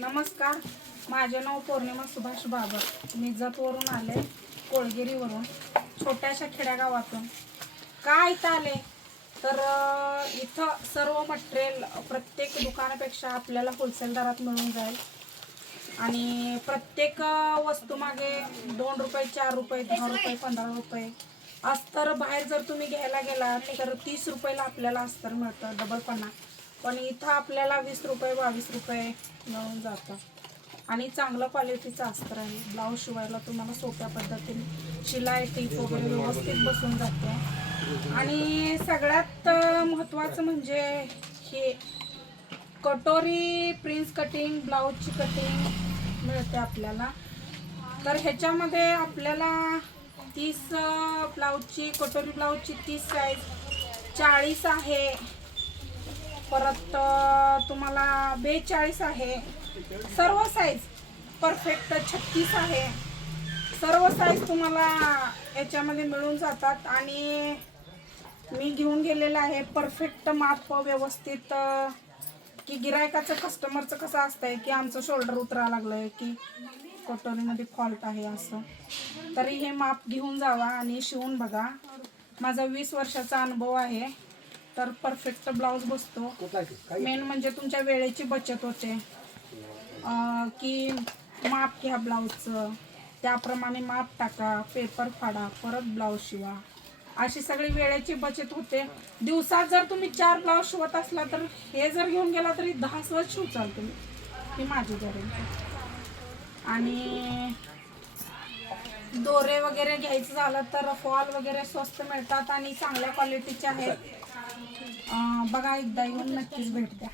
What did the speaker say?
नमस्कार. माझे नाव पौर्णिमा सुभाष बाबर. निजातवरून आले कोळगिरीवरून छोट्याशा खेड्यागावातून. का इथं आले? तर इथं सर्व मटेरियल प्रत्येक दुकानापेक्षा आपल्याला होलसेल दरात मिळून जाईल. आणि प्रत्येक वस्तू वस्तूमागे दोन रुपये चार रुपये दहा रुपये पंधरा रुपये अस्तर बाहेर जर तुम्ही घ्यायला गेलात तर तीस रुपयाला आपल्याला अस्तर मिळतं डबल पन्नास. पण इथं आपल्याला वीस रुपये बावीस रुपये मिळून जातं. आणि चांगलं क्वालिटीचं अस्तर आहे. ब्लाऊज शिवायला तुम्हाला सोप्या पद्धतीने शिलाई टीप वगैरे व्यवस्थित बसून जाते. आणि सगळ्यात महत्त्वाचं म्हणजे हे कटोरी प्रिन्स कटिंग ब्लाऊजची कटिंग मिळते आपल्याला. तर ह्याच्यामध्ये आपल्याला तीस ब्लाऊजची कटोरी ब्लाऊजची तीस साईज चाळीस आहे. परत तुम्हाला बेचाळीस आहे. सर्व साईज परफेक्ट छत्तीस आहे. सर्व साईज तुम्हाला याच्यामध्ये मिळून जातात. आणि मी घेऊन गेलेलं आहे परफेक्ट माप व्यवस्थित की गिरायकाचं कस्टमरचं कसं असतंय की आमचं शोल्डर उतरा लागलंय की कटोरीमध्ये फॉल्ट आहे असं. तरी हे माप घेऊन जावा आणि शिवून बघा. माझा वीस वर्षाचा अनुभव आहे. तर परफेक्ट ब्लाऊज बसतो. मेन म्हणजे तुमच्या वेळेची बचत होते. की माप घ्या ब्लाऊजचं त्याप्रमाणे माप टाका पेपर फाडा परत ब्लाऊज शिवा. अशी सगळी वेळेची बचत होते. दिवसात जर तुम्ही चार ब्लाऊज शिवत असला तर हे जर घेऊन गेला तरी दहा सहज शिवचाल तुम्ही. ही माझी गॅरंटी आणि दोरे वगैरे घ्यायचं झालं तर फॉल वगैरे स्वस्त मिळतात आणि चांगल्या क्वालिटीचे आहेत. बघा एकदा येऊन नक्कीच भेट द्या.